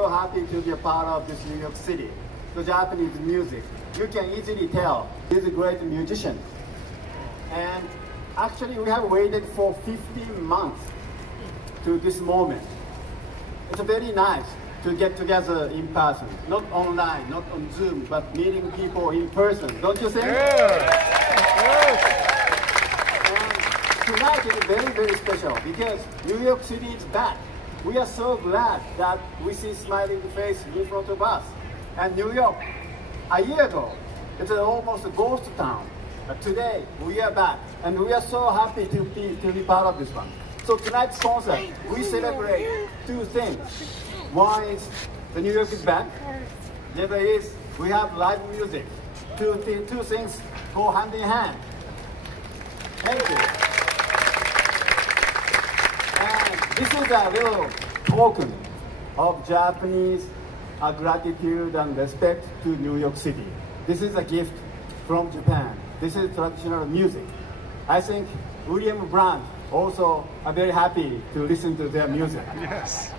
So happy to be a part of this New York City. The Japanese music, you can easily tell he's a great musician. And actually we have waited for 15 months to this moment. It's very nice to get together in person, not online, not on Zoom, but meeting people in person, don't you think? And tonight is very, very special because New York City is back. We are so glad that we see smiling face in front of us. And New York, a year ago, it's almost a ghost town. But today, we are back, and we are so happy to be part of this one. So tonight's concert, we celebrate two things. One is the New York is back. The other is we have live music. Two things go hand in hand. Thank you. And this is a little token of Japanese gratitude and respect to New York City. This is a gift from Japan. This is traditional music. I think William Brandt also are very happy to listen to their music. Yes.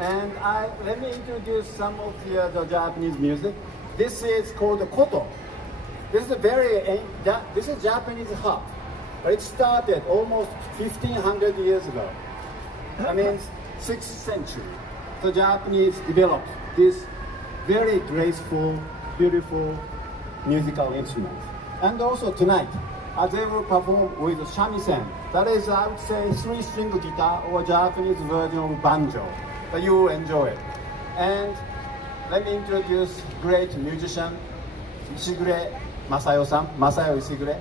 And let me introduce some of the Japanese music. This is called Koto. This is Japanese harp. It started almost 1500 years ago. That means 6th century. The Japanese developed this very graceful, beautiful musical instrument. And also tonight, they will perform with shamisen. That is, I would say, 3-string guitar or Japanese version of banjo. But you will enjoy it. And let me introduce great musician, Ishigure Masayo-san. Masayo Ishigure.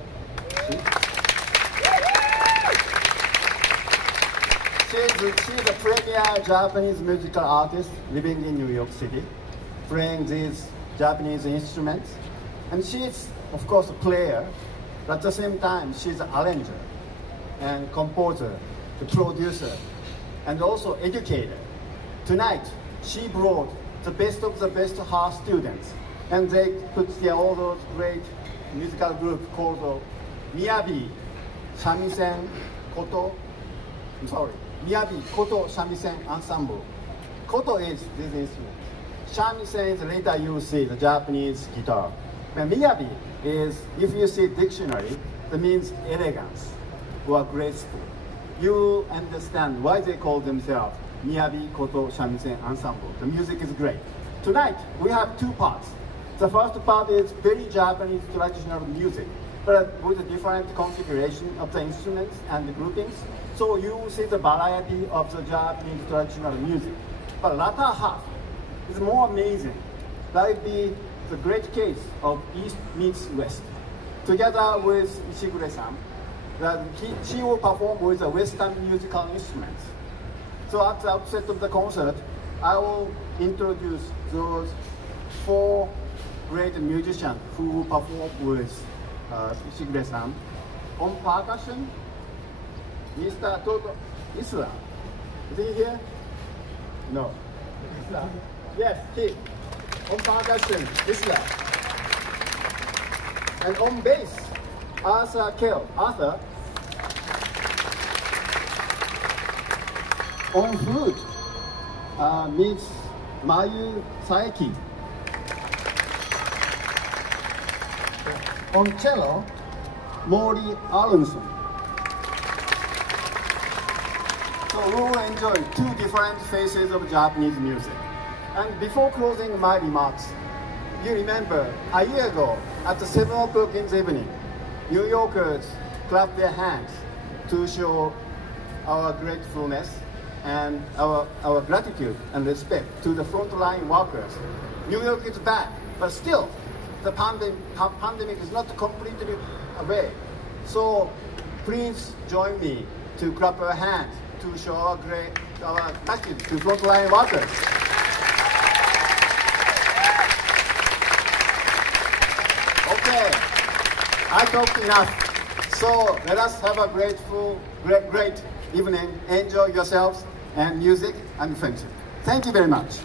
She's a premier Japanese musical artist living in New York City, playing these Japanese instruments. And she's, of course, a player, but at the same time, she's an arranger and composer, the producer, and also educator. Tonight, she brought the best of the best her students, and they put together all those great musical group called Miyabi Shamisen Koto, Miyabi Koto Shamisen ensemble. Koto is this instrument. Shamisen is later you see the Japanese guitar. And Miyabi is, if you see dictionary, that means elegance or graceful. You understand why they call themselves Miyabi Koto Shamisen ensemble. The music is great. Tonight we have two parts. The first part is very Japanese traditional music, but with a different configuration of the instruments and the groupings. So you will see the variety of the Japanese traditional music. But latter half is more amazing. That would be the great case of East meets West. Together with Ishigure-san, she will perform with the Western musical instruments. So at the outset of the concert, I will introduce those 4 great musicians who will perform with Ishigure-san. On percussion, Mr. Toto Isla. Is he here? No. Isla. Yes, he. On percussion, Isla. And on bass, Arthur. On flute, Miss Mayu Saeki. On cello, Mori Aronson. So we will enjoy 2 different phases of Japanese music. And before closing my remarks, you remember a year ago at 7 o'clock in the evening, New Yorkers clapped their hands to show our gratefulness and our gratitude and respect to the frontline workers. New York is back, but still the pandemic is not completely away. So please join me to clap our hands to show our gratitude to frontline workers. Okay, I talked enough. So let us have a great evening. Enjoy yourselves and music and friendship. Thank you very much.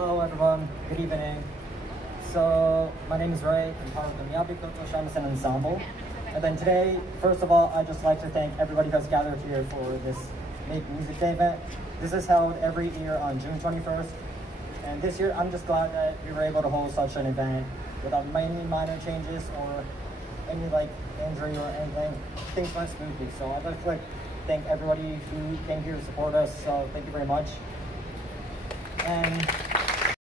Hello everyone, good evening. So my name is Ray, I'm part of the Koto ensemble. And then today, first of all, I'd just like to thank everybody who's gathered here for this Make Music Day event. This is held every year on June 21st. And this year, I'm just glad that we were able to hold such an event without any minor changes or any injury or anything. Things went smoothly. So I'd like to thank everybody who came here to support us. So thank you very much. And